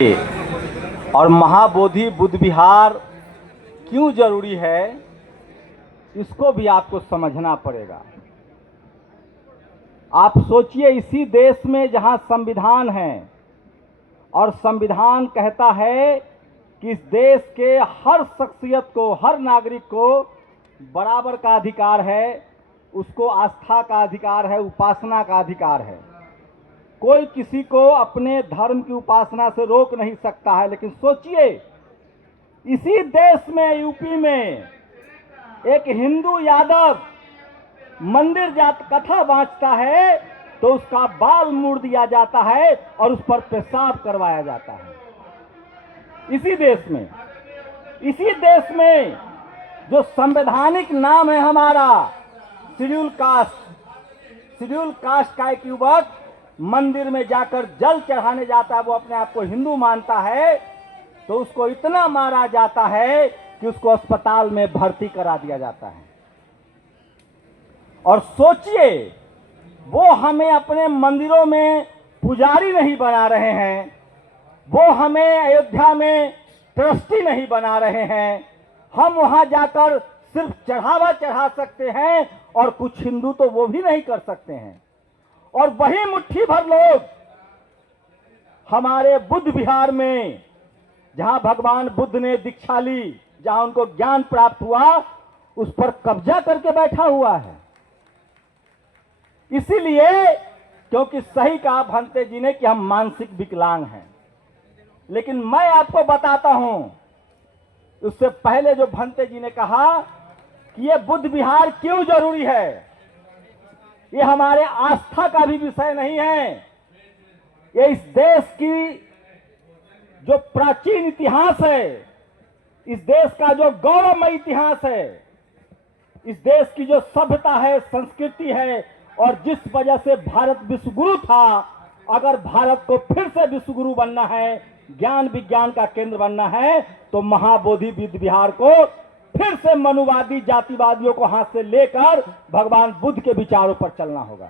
और महाबोधि बुद्ध विहार क्यों जरूरी है, इसको भी आपको समझना पड़ेगा। आप सोचिए, इसी देश में जहां संविधान है और संविधान कहता है कि इस देश के हर शख्सियत को, हर नागरिक को बराबर का अधिकार है, उसको आस्था का अधिकार है, उपासना का अधिकार है। कोई किसी को अपने धर्म की उपासना से रोक नहीं सकता है। लेकिन सोचिए, इसी देश में, यूपी में, एक हिंदू यादव मंदिर जात कथा बांटता है तो उसका बाल मोड़ दिया जाता है और उस पर पेशाब करवाया जाता है। इसी देश में जो संवैधानिक नाम है हमारा शेड्यूल कास्ट का एक युवक मंदिर में जाकर जल चढ़ाने जाता है, वो अपने आप को हिंदू मानता है, तो उसको इतना मारा जाता है कि उसको अस्पताल में भर्ती करा दिया जाता है। और सोचिए, वो हमें अपने मंदिरों में पुजारी नहीं बना रहे हैं, वो हमें अयोध्या में ट्रस्टी नहीं बना रहे हैं। हम वहां जाकर सिर्फ चढ़ावा चढ़ा सकते हैं और कुछ हिंदू तो वो भी नहीं कर सकते हैं। और वही मुट्ठी भर लोग हमारे बुद्ध विहार में, जहां भगवान बुद्ध ने दीक्षा ली, जहां उनको ज्ञान प्राप्त हुआ, उस पर कब्जा करके बैठा हुआ है। इसीलिए क्योंकि सही कहा भंते जी ने कि हम मानसिक विकलांग हैं। लेकिन मैं आपको बताता हूं, उससे पहले जो भंते जी ने कहा कि यह बुद्ध विहार क्यों जरूरी है, ये हमारे आस्था का भी विषय नहीं है। ये इस देश की जो प्राचीन इतिहास है, इस देश का जो गौरवमय इतिहास है, इस देश की जो सभ्यता है, संस्कृति है, और जिस वजह से भारत विश्वगुरु था, अगर भारत को फिर से विश्वगुरु बनना है, ज्ञान विज्ञान का केंद्र बनना है, तो महाबोधि बुद्ध विहार को फिर से मनुवादी जातिवादियों को हाथ से लेकर भगवान बुद्ध के विचारों पर चलना होगा।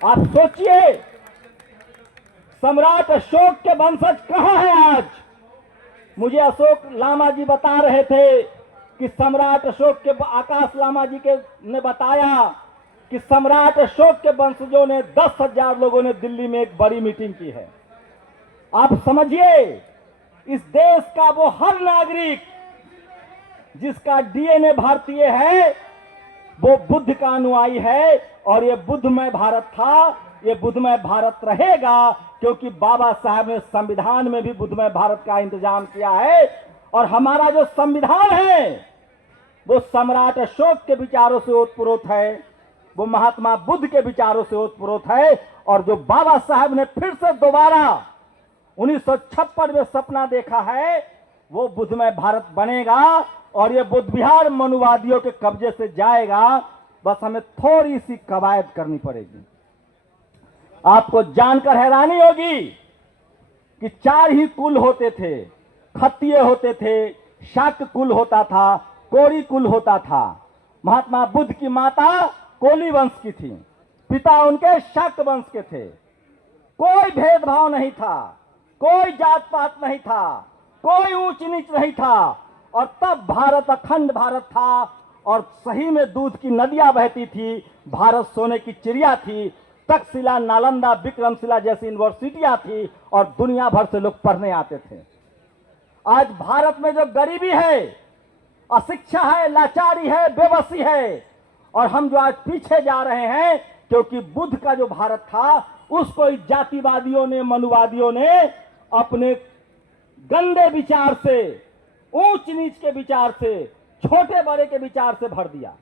आप सोचिए, सम्राट अशोक के वंशज कहां हैं आज? मुझे अशोक लामा जी बता रहे थे कि सम्राट अशोक के, आकाश लामा जी के ने बताया कि सम्राट अशोक के वंशजों ने 10,000 लोगों ने दिल्ली में एक बड़ी मीटिंग की है। आप समझिए, इस देश का वो हर नागरिक जिसका डीएनए भारतीय है, वो बुद्ध का अनुयायी है। और ये बुद्धमय भारत था, ये बुद्धमय भारत रहेगा, क्योंकि बाबा साहब ने संविधान में भी बुद्धमय भारत का इंतजाम किया है। और हमारा जो संविधान है वो सम्राट अशोक के विचारों से ओतप्रोत है, वो महात्मा बुद्ध के विचारों से ओतप्रोत है। और जो बाबा साहब ने फिर से दोबारा 1956 में सपना देखा है, वो बुद्धमय भारत बनेगा और ये बुद्ध विहार मनुवादियों के कब्जे से जाएगा। बस हमें थोड़ी सी कवायद करनी पड़ेगी। आपको जानकर हैरानी होगी कि 4 ही कुल होते थे। खत्तिय होते थे, शाक्त कुल होता था, कोरी कुल होता था। महात्मा बुद्ध की माता कोली वंश की थी, पिता उनके शाक्त वंश के थे। कोई भेदभाव नहीं था, कोई जात पात नहीं था, कोई ऊंच नीच नहीं था। और तब भारत अखंड भारत था और सही में दूध की नदियां बहती थी। भारत सोने की चिड़िया थी। तक्षशिला, नालंदा, विक्रमशिला जैसी यूनिवर्सिटियां थी और दुनिया भर से लोग पढ़ने आते थे। आज भारत में जो गरीबी है, अशिक्षा है, लाचारी है, बेबसी है, और हम जो आज पीछे जा रहे हैं, क्योंकि बुद्ध का जो भारत था उसको इस जातिवादियों ने, मनुवादियों ने अपने गंदे विचार से, ऊंच नीच के विचार से, छोटे बड़े के विचार से भर दिया।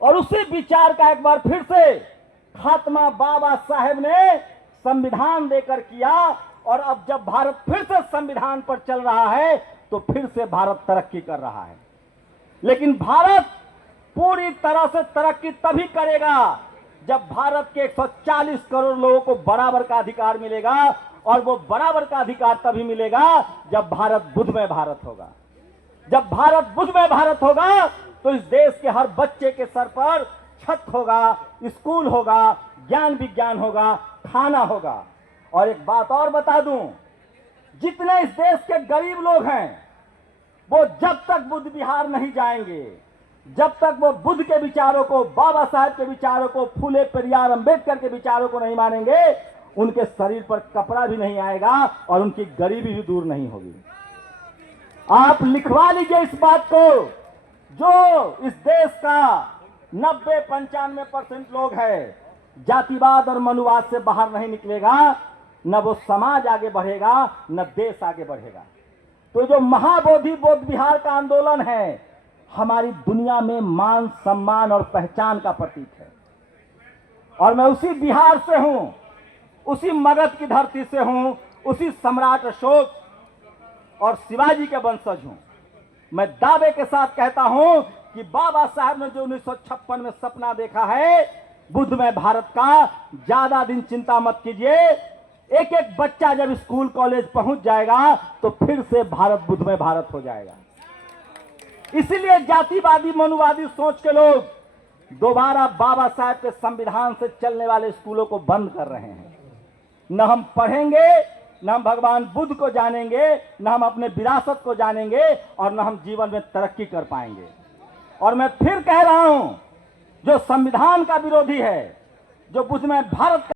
और उसी विचार का एक बार फिर से खात्मा बाबा साहेब ने संविधान देकर किया। और अब जब भारत फिर से संविधान पर चल रहा है तो फिर से भारत तरक्की कर रहा है। लेकिन भारत पूरी तरह से तरक्की तभी करेगा जब भारत के 140 करोड़ लोगों को बराबर का अधिकार मिलेगा। और वो बराबर का अधिकार तभी मिलेगा जब भारत बुद्धमय भारत होगा। जब भारत बुद्धमय भारत होगा तो इस देश के हर बच्चे के सर पर छत होगा, स्कूल होगा, ज्ञान विज्ञान होगा, खाना होगा। और एक बात और बता दूं जितने इस देश के गरीब लोग हैं वो जब तक बुद्ध विहार नहीं जाएंगे, जब तक वो बुद्ध के विचारों को, बाबा साहेब के विचारों को, फूले पेरियार अंबेडकर के विचारों को नहीं मानेंगे, उनके शरीर पर कपड़ा भी नहीं आएगा और उनकी गरीबी भी दूर नहीं होगी। आप लिखवा लीजिए इस बात को। जो इस देश का 90-95% लोग है, जातिवाद और मनुवाद से बाहर नहीं निकलेगा, न वो समाज आगे बढ़ेगा, न देश आगे बढ़ेगा। तो जो महाबोधि बौद्ध विहार का आंदोलन है, हमारी दुनिया में मान, सम्मान और पहचान का प्रतीक है। और मैं उसी बिहार से हूं, उसी मगध की धरती से हूं, उसी सम्राट अशोक और शिवाजी के वंशज हूं। मैं दावे के साथ कहता हूं कि बाबा साहब ने जो 1956 में सपना देखा है बुद्धमय भारत का, ज्यादा दिन चिंता मत कीजिए। एक एक बच्चा जब स्कूल कॉलेज पहुंच जाएगा तो फिर से भारत बुद्धमय भारत हो जाएगा। इसीलिए जातिवादी मनुवादी सोच के लोग दोबारा बाबा साहब के संविधान से चलने वाले स्कूलों को बंद कर रहे हैं। न हम पढ़ेंगे, न हम भगवान बुद्ध को जानेंगे, न हम अपने विरासत को जानेंगे, और न हम जीवन में तरक्की कर पाएंगे। और मैं फिर कह रहा हूं, जो संविधान का विरोधी है, जो बुद्धमय भारत